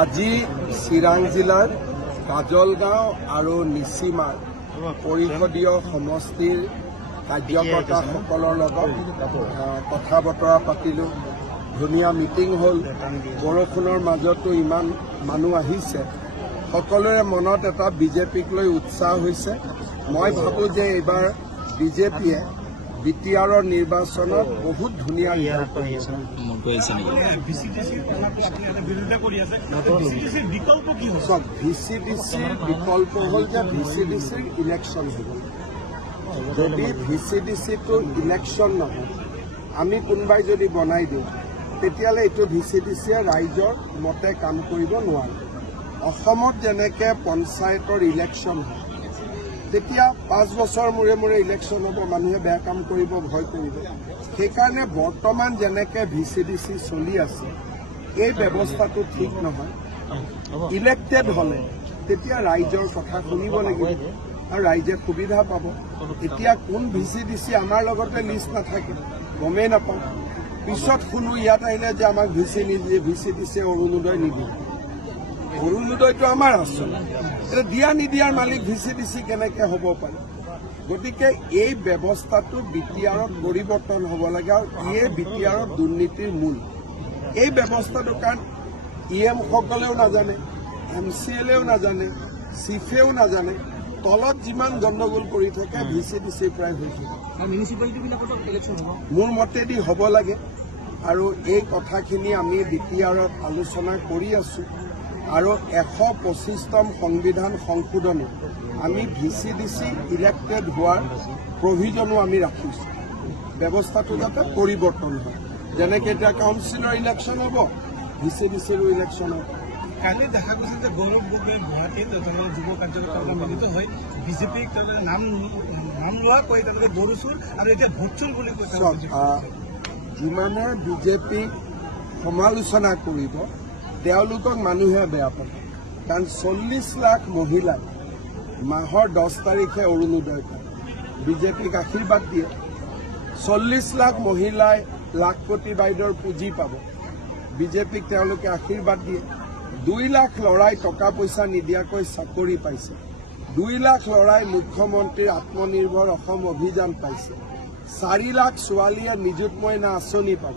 আজি চিৰাং জিলাৰ কাজলগাঁও আৰু নিচিমাৰ পৰিষদীয় সমষ্টিৰ কাৰ্যকৰ্তাসকলৰ লগত কথা বতৰা পাতিলোঁ। ধুনীয়া মিটিং হ'ল। বৰষুণৰ মাজতো ইমান মানুহ আহিছে। সকলোৰে মনত এটা বিজেপিক লৈ উৎসাহ হৈছে। মই ভাবোঁ যে এইবাৰ বিজেপিয়ে বিটিআৰৰ নিৰ্বাচনত বহুত ধুনীয়া ৰিজাল্ট কৰিছে। ভিচিডিচিৰ বিকল্প হ'ল যে ভিচিডিচিৰ ইলেকশ্যন হ'ব। যদি ভিচিডিচিটোৰ ইলেকশ্যন নহয়, আমি কোনোবাই যদি বনাই দিওঁ, তেতিয়াহ'লে এইটো ভিচিডিচিয়ে ৰাইজৰ মতে কাম কৰিব নোৱাৰে। অসমত যেনেকৈ পঞ্চায়তৰ ইলেকশ্যন হয়, তেতিয়া 5 বছৰ মূৰে মূৰে ইলেকশ্যন হ'ব, মানুহে বেয়া কাম কৰিব, ভয় কৰিব। সেইকাৰণে বৰ্তমান যেনেকৈ ভিচিডিচি চলি আছে, এই ব্যৱস্থাটো ঠিক নহয়। ইলেক্টেড হ'লে তেতিয়া ৰাইজৰ কথা শুনিব লাগিব আৰু ৰাইজে সুবিধা পাব। এতিয়া কোন ভিচিডিচি আমাৰ লগতে লিষ্ট নাথাকে, গমেই নাপাওঁ। পিছত শুনো ইয়াত আহিলে যে আমাক ভিচিডিচিয়ে অৰুণোদয় নিদিয়ে। অৰুণোদয়টো আমাৰ আচলতে এতিয়া দিয়া নিদিয়াৰ মালিক ভিচিডিচি কেনেকৈ হ'ব পাৰে। গতিকে এই ব্যৱস্থাটো বিটিআৰত পৰিৱৰ্তন হ'ব লাগে আৰু ইয়ে বিটিআৰত দুৰ্নীতিৰ মূল। এই ব্যৱস্থাটো কাৰণ EM সকলেও নাজানে, MCLও নাজানে, চিফেও নাজানে। তলত যিমান গণ্ডগোল কৰি থাকে ভিচিডিচিৰ পৰাই হৈ থাকে। মোৰ মতেদি হ'ব লাগে আৰু এই কথাখিনি আমি বিটিআৰত আলোচনা কৰি আছোঁ। আৰু 125তম সংবিধান সংশোধনী আমি ভিচিডিচি ইলেক্টেড হোৱাৰ প্ৰভিজনো আমি ৰাখিছোঁ। ব্যৱস্থাটো যাতে পৰিৱৰ্তন হয়, যেনেকৈ এতিয়া কাউন্সিলৰ ইলেকশ্যন হ'ব, ভিচিডিচিৰো ইলেকশ্যন হ'ব। কালি দেখা গৈছে যে গৌৰৱ গগৈ গুৱাহাটীত যুৱ কাৰ্যকৰ্তা মিলিত হৈ বিজেপিক নাম লোৱা কৈ তেওঁলোকে গৰু চুৰ আৰু এতিয়া ভোট চুৰ বুলি কৈছে। যিমানে বিজেপিক সমালোচনা কৰিব, তেওঁলোকক মানুহে বেয়া পাব। কাৰণ 40 লাখ মহিলাই মাহৰ 10 তাৰিখে অৰুণোদয় পায়, বিজেপিক আশীৰ্বাদ দিয়ে। 40 লাখ মহিলাই লাখপতি বাইদেউৰ পুঁজি পাব, বিজেপিক তেওঁলোকে আশীৰ্বাদ দিয়ে। 2 লাখ ল'ৰাই টকা পইচা নিদিয়াকৈ চাকৰি পাইছে। 2 লাখ ল'ৰাই মুখ্যমন্ত্ৰীৰ আত্মনিৰ্ভৰ অসম অভিযান পাইছে। 4 লাখ ছোৱালীয়ে নিযুত মইনা আঁচনি পাব।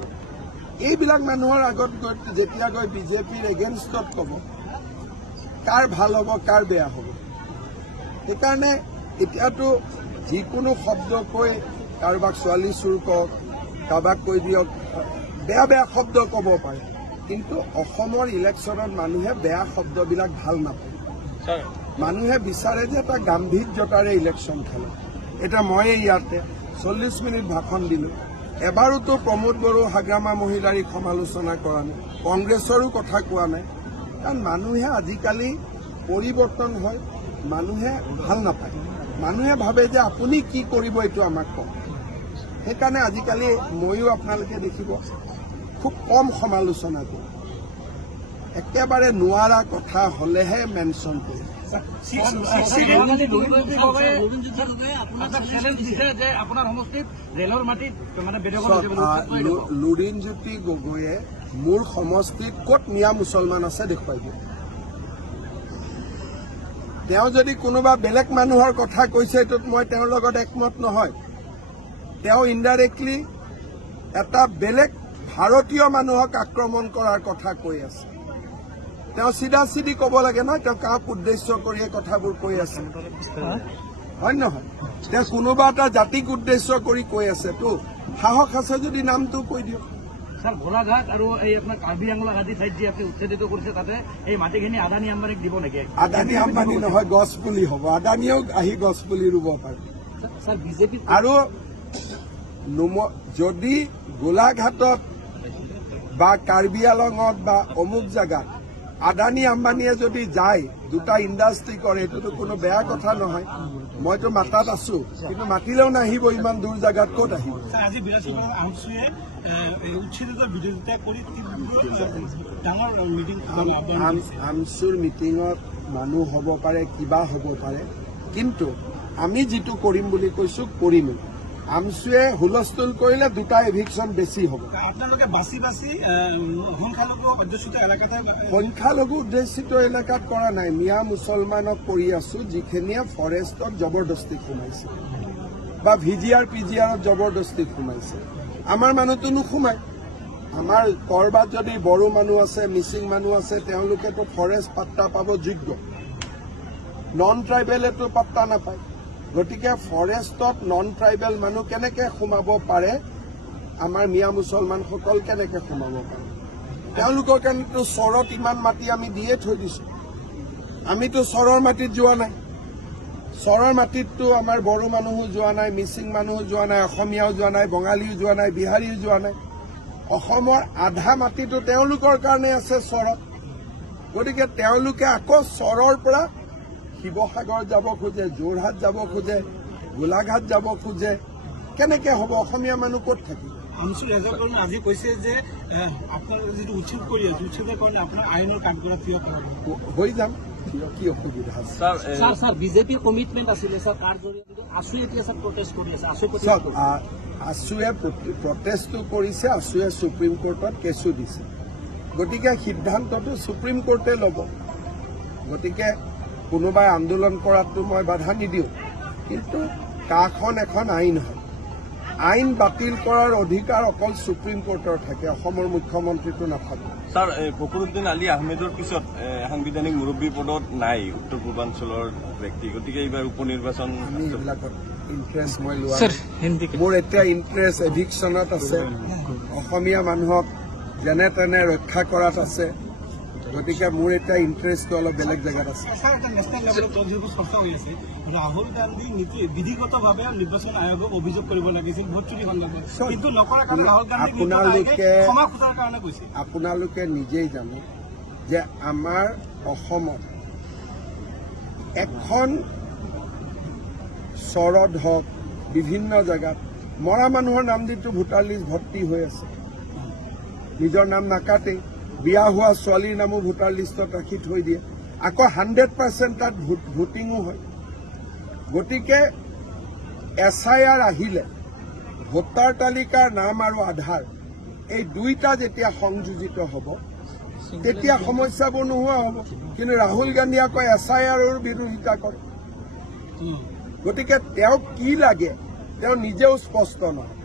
এইবিলাক মানুহৰ আগত গৈ যেতিয়া গৈ বিজেপিৰ এগেইনষ্টত ক'ব, কাৰ ভাল হ'ব কাৰ বেয়া হ'ব। সেইকাৰণে এতিয়াতো যিকোনো শব্দ কৈ কাৰোবাক ছোৱালী চুৰ কওক, কাৰোবাক কৈ দিয়ক, বেয়া বেয়া শব্দ ক'ব পাৰে। কিন্তু অসমৰ ইলেকশ্যনত মানুহে বেয়া শব্দবিলাক ভাল নাপায়। মানুহে বিচাৰে যে এটা গাম্ভীৰ্যতাৰে ইলেকশ্যন খেলে। এতিয়া ময়ে ইয়াতে 40 মিনিট ভাষণ দিলোঁ। এবাৰোতো প্ৰমোদ বড়ো হাগ্ৰামা মহিলাৰীক সমালোচনা কৰা নাই, কংগ্ৰেছৰো কথা কোৱা নাই। কাৰণ মানুহে আজিকালি পৰিৱৰ্তন হয়, মানুহে ভাল নাপায়। মানুহে ভাবে যে আপুনি কি কৰিব এইটো আমাক কওক। সেইকাৰণে আজিকালি ময়ো আপোনালোকে দেখিব খুব কম সমালোচনা কৰোঁ। একেবাৰে নোৱাৰা কথা হ'লেহে মেনশ্যন কৰোঁ। লুৰিণজ্যোতি গগৈয়ে মোৰ সমষ্টিত ক'ত মিয়া মুছলমান আছে দেখুৱাই দিয়ে। তেওঁ যদি কোনোবা বেলেগ মানুহৰ কথা কৈছে, এইটোত মই তেওঁৰ লগত একমত নহয়। তেওঁ ইনডাইৰেক্টলি এটা বেলেগ ভাৰতীয় মানুহক আক্ৰমণ কৰাৰ কথা কৈ আছে। তেওঁ চিধা চিধি ক'ব লাগে নহয়, তেওঁ কাক উদ্দেশ্য কৰি এই কথাবোৰ কৈ আছে, হয় নহয়? তেওঁ কোনোবা এটা জাতিক উদ্দেশ্য কৰি কৈ আছে, তো সাহস আছে যদি নামটো কৈ দিয়ক। স্যাৰ গোলাঘাট আৰু এই আপোনাৰ কাৰ্বি আংলং আদি ঠাইত যে আপুনি উচ্ছেদিত কৰিছে, তাতে এই মাটিখিনি আদানী আম্বানীক দিব নেকি? আদানী আম্বানী নহয়, গছ পুলি হ'ব। আদানীও আহি গছ পুলি ৰুব পাৰে। স্যাৰ বিজেপি আৰু যদি গোলাঘাটত বা কাৰ্বি আংলঙত বা অমুক জেগাত আদানী আম্বানীয়ে যদি যায়, দুটা ইণ্ডাষ্ট্ৰী কৰে, এইটোতো কোনো বেয়া কথা নহয়। মইতো মাতাত আছো, কিন্তু মাতিলেও নাহিব ইমান দূৰ জেগাত, ক'ত আহিব? আজি বিধানসভাৰ আমচুৱে উচ্ছেদিত বিৰোধিতা কৰি ডাঙৰ মিটিং আমচুৰ মিটিঙত মানুহ হ'ব পাৰে, কিবা হ'ব পাৰে, কিন্তু আমি যিটো কৰিম বুলি কৈছো কৰিমেই। আমচুৱে হুলস্থুল কৰিলে দুটা এভিকশ্যন বেছি হ'ব। আপোনালোকে বাছি বাছি সংখ্যালঘু অধ্যুষিত এলেকাতে সংখ্যালঘু উদ্দেশিত এলেকাত কৰা নাই, মিয়া মুছলমানক কৰি আছো যিখিনিয়ে ফৰেষ্টত জবৰদস্তি সোমাইছে বা ভিজিআৰ পিজিআৰত জবৰদস্তি সোমাইছে। আমাৰ মানুহটো নোসোমায়। আমাৰ কৰবাত যদি বড়ো মানুহ আছে, মিচিং মানুহ আছে, তেওঁলোকেতো ফৰেষ্ট পাত্তা পাব যোগ্য, নন ট্ৰাইবেলেতো পাত্তা নাপায়। গতিকে ফৰেষ্টত নন ট্ৰাইবেল মানুহ কেনেকে সোমাব পাৰে, আমাৰ মিয়া মুছলমানসকল কেনেকে সোমাব পাৰে? তেওঁলোকৰ কাৰণেতো চৰত ইমান মাটি আমি দিয়ে থৈ দিছো। আমিতো চৰৰ মাটিত যোৱা নাই। চৰৰ মাটিততো আমাৰ বড়ো মানুহো যোৱা নাই, মিচিং মানুহো যোৱা নাই, অসমীয়াও যোৱা নাই, বঙালীও যোৱা নাই, বিহাৰীও যোৱা নাই। অসমৰ আধা মাটিতো তেওঁলোকৰ কাৰণে আছে চৰত। গতিকে তেওঁলোকে আকৌ চৰৰ পৰা শিৱসাগৰ যাব খোজে, যোৰহাট যাব খোজে, গোলাঘাট যাব খোজে, কেনেকে হ'ব? অসমীয়া মানুহ ক'ত থাকিব? আমচু ৰেজৰ্টে আজি কৈছে যে আপোনালোকে যিটো উচ্ছেদ কৰি আছে, উচ্ছেদৰ কাৰণে আপোনাৰ আইনৰ কাঠগড়াত থিয় হৈ যাম। কি অসুবিধা আছে? স্যাৰ বিজেপিৰ কমিটমেন্ট আছিল স্যাৰ, তাৰ জৰিয়তে আছুৱে এতিয়া স্যাৰ প্ৰটেষ্ট কৰি আছে। আছুৱে প্ৰটেষ্টটো কৰিছে, আছুৱে সুপ্ৰিম কোৰ্টত কেছো দিছে। গতিকে সিদ্ধান্তটো সুপ্ৰিম কোৰ্টে ল'ব। গতিকে কোনোবাই আন্দোলন কৰাটো মই বাধা নিদিওঁ, কিন্তু কাখন এখন আইন হয়। আইন বাতিল কৰাৰ অধিকাৰ অকল সুপ্ৰিম কোৰ্টৰ থাকে, অসমৰ মুখ্যমন্ত্ৰীটো নাথাকে। স্যাৰ, ফখৰুদ্দিন আলী আহমেদৰ পিছত সাংবিধানিক মুৰব্বী পদত নাই উত্তৰ পূৰ্বাঞ্চলৰ ব্যক্তি, গতিকে এইবাৰ উপ নিৰ্বাচন এইবিলাকত ইণ্টাৰেষ্ট মই লোৱা নাই। মোৰ এতিয়া ইণ্টাৰেষ্ট এভিকশ্যনত আছে, অসমীয়া মানুহক যেনে তেনে ৰক্ষা কৰাত আছে। গতিকে মোৰ এতিয়া ইণ্টাৰেষ্টটো অলপ বেলেগ জেগাত আছে। নেশ্যনেল লেভেলত যিবোৰ চৰ্চা হৈ আছে, ৰাহুল গান্ধী বিধিগতভাৱে নিৰ্বাচন আয়োগক অভিযোগ কৰিব লাগিছিল ভোট চুৰি সন্দৰ্ভত, কিন্তু নকৰাৰ কাৰণে ৰাহুল গান্ধী ক্ষমা খোজাৰ কাৰণে কৈছে। আপোনালোকে নিজেই জানে যে আমাৰ অসমত এখন চৰত হওক, বিভিন্ন জেগাত মৰা মানুহৰ নাম দিটো ভোটাৰ লিষ্ট ভৰ্তি হৈ আছে। নিজৰ নাম নাকাটেই, বিয়া হোৱা ছোৱালীৰ নামো ভোটাৰ লিষ্টত ৰাখি থৈ দিয়ে। আকৌ 100% তাত ভোটিঙো হয়। গতিকে SIR আহিলে ভোটাৰ তালিকাৰ নাম আৰু আধাৰ এই দুইটা যেতিয়া সংযোজিত হ'ব, তেতিয়া সমস্যাবোৰ নোহোৱা হ'ব। কিন্তু ৰাহুল গান্ধী আকৌ SIRৰ বিৰোধিতা কৰে। গতিকে তেওঁক কি লাগে তেওঁ নিজেও স্পষ্ট নহয়।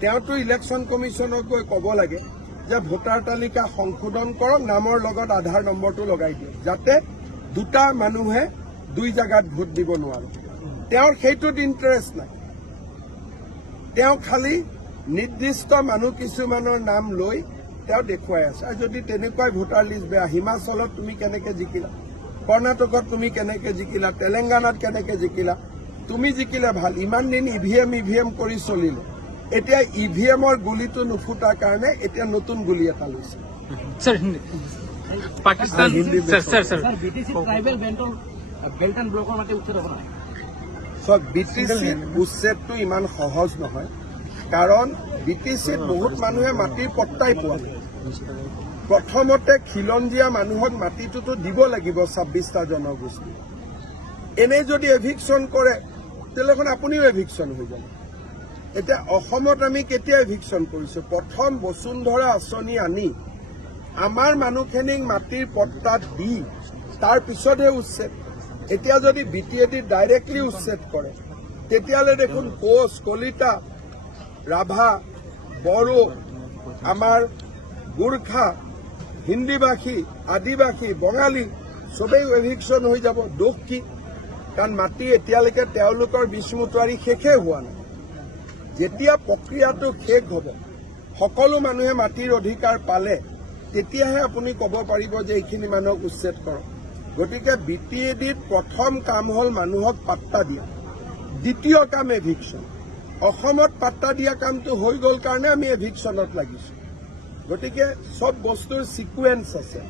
তেওঁতো ইলেকশ্যন কমিশ্যনক গৈ ক'ব লাগে যে ভোটাৰ তালিকা সংশোধন কৰক, নামৰ লগত আধাৰ নম্বৰটো লগাই দিয়ক, যাতে দুটা মানুহে দুই জাগাত ভোট দিব নোৱাৰে। তেওঁৰ সেইটোত ইণ্টাৰেষ্ট নাই। তেওঁ খালি নিৰ্দিষ্ট মানুহ কিছুমানৰ নাম লৈ তেওঁ দেখুৱাই আছে। আৰু যদি তেনেকুৱাই ভোটাৰ লিষ্ট বেয়া, হিমাচলত তুমি কেনেকে জিকিলা, কৰ্ণাটকত তুমি কেনেকে জিকিলা, তেলেংগানাত কেনেকে জিকিলা, তুমি জিকিলে ভাল। ইমান দিন EVM কৰি চলিলে, এতিয়া EVMৰ গুলিটো নুফুটাৰ কাৰণে এতিয়া নতুন গুলি এটা লৈছে। Pakistan BTC tribal belt and ব্লকৰ মাটি উচ্ছেদ হ'ব নাই? BTC উচ্ছেদটো ইমান সহজ নহয়, কাৰণ BTCত বহুত মানুহে মাটিৰ পট্টাই পোৱা নাই। প্ৰথমতে খিলঞ্জীয়া মানুহক মাটিটোতো দিব লাগিব 26টা জনগোষ্ঠী। এনেই যদি এভিকশ্যন কৰে তেতিয়াহ'লে আপুনিও এভিকশ্যন হৈ যাব। এতিয়া অসমত আমি কেতিয়া এভিকশ্যন কৰিছো? প্ৰথম বসুন্ধৰা আঁচনি আনি আমাৰ মানুহখিনিক মাটিৰ পট্টাত দি তাৰ পিছতহে উচ্ছেদ। এতিয়া যদি BTAD ডাইৰেক্টলি উচ্ছেদ কৰে তেতিয়াহ'লে দেখোন কোচ, কলিতা, ৰাভা, বড়ো, আমাৰ গোৰ্খা, হিন্দীভাষী, আদিবাসী, বঙালী চবেই এভিকশ্যন হৈ যাব। দুখ কি? কাৰণ মাটি এতিয়ালৈকে তেওঁলোকৰ বিষ্ণুতাৰী শেষেই হোৱা নাই। যেতিয়া প্ৰক্ৰিয়াটো শেষ হ'ব, সকলো মানুহে মাটিৰ অধিকাৰ পালে, তেতিয়াহে আপুনি ক'ব পাৰিব যে এইখিনি মানুহক উচ্ছেদ কৰক। গতিকে BTADত প্ৰথম কাম হ'ল মানুহক পাত্তা দিয়া, দ্বিতীয় কাম এভিকশ্যন। অসমত পাত্তা দিয়া কামটো হৈ গ'ল কাৰণে আমি এভিকশ্যনত লাগিছো। গতিকে চব বস্তুৰ ছিকুৱেঞ্চ আছে,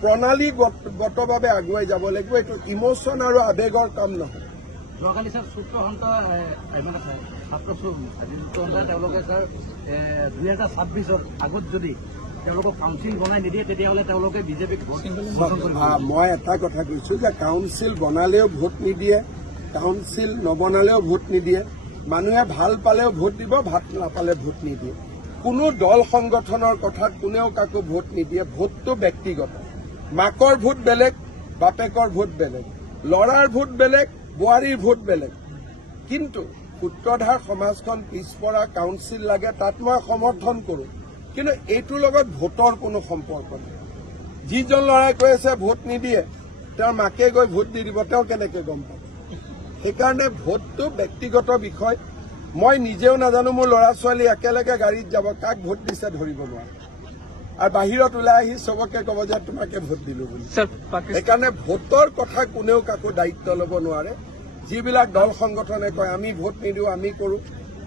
প্ৰণালীগতভাৱে আগুৱাই যাব লাগিব। এইটো ইমোশ্যন আৰু আৱেগৰ কাম নহয়। যোৱাকালি স্যাৰ সূত্ৰসন্থা তেওঁলোকে স্যাৰ 2026ৰ আগত যদি তেওঁলোকক কাউন্সিল বনাই নিদিয়ে তেতিয়াহ'লে তেওঁলোকে বিজেপিক মই এটা কথা কৈছো যে কাউন্সিল বনালেও ভোট নিদিয়ে, কাউন্সিল নবনালেও ভোট নিদিয়ে। মানুহে ভাল পালেও ভোট দিব, ভাল নাপালে ভোট নিদিয়ে। কোনো দল সংগঠনৰ কথাত কোনেও কাকো ভোট নিদিয়ে। ভোটটো ব্যক্তিগত। মাকৰ ভোট বেলেগ, বাপেকৰ ভোট বেলেগ, ল'ৰাৰ ভোট বেলেগ, বোৱাৰীৰ ভোট বেলেগ। কিন্তু সূত্ৰধাৰ সমাজখন পিছপৰা কাউন্সিল লাগে, তাত মই সমৰ্থন কৰোঁ। কিন্তু এইটোৰ লগত ভোটৰ কোনো সম্পৰ্ক নাই। যিজন ল'ৰাই কৈ আছে ভোট নিদিয়ে, তেওঁৰ মাকে গৈ ভোট দি দিব, তেওঁ কেনেকে গম পাব? সেইকাৰণে ভোটটো ব্যক্তিগত বিষয়। মই নিজেও নাজানো মোৰ ল'ৰা ছোৱালী একেলগে গাড়ীত যাব, কাক ভোট দিছে ধৰিব নোৱাৰে। আৰু বাহিৰত ওলাই আহি চবকে ক'ব যে তোমাকে ভোট দিলো বুলি। সেইকাৰণে ভোটৰ কথা কোনেও কাকো দায়িত্ব ল'ব নোৱাৰে। যিবিলাক দল সংগঠনে কয় আমি ভোট নিদিওঁ, আমি কৰোঁ,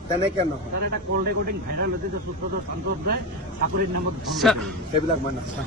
তেনেকে নহয়। সেইবিলাক মই নাচাওঁ।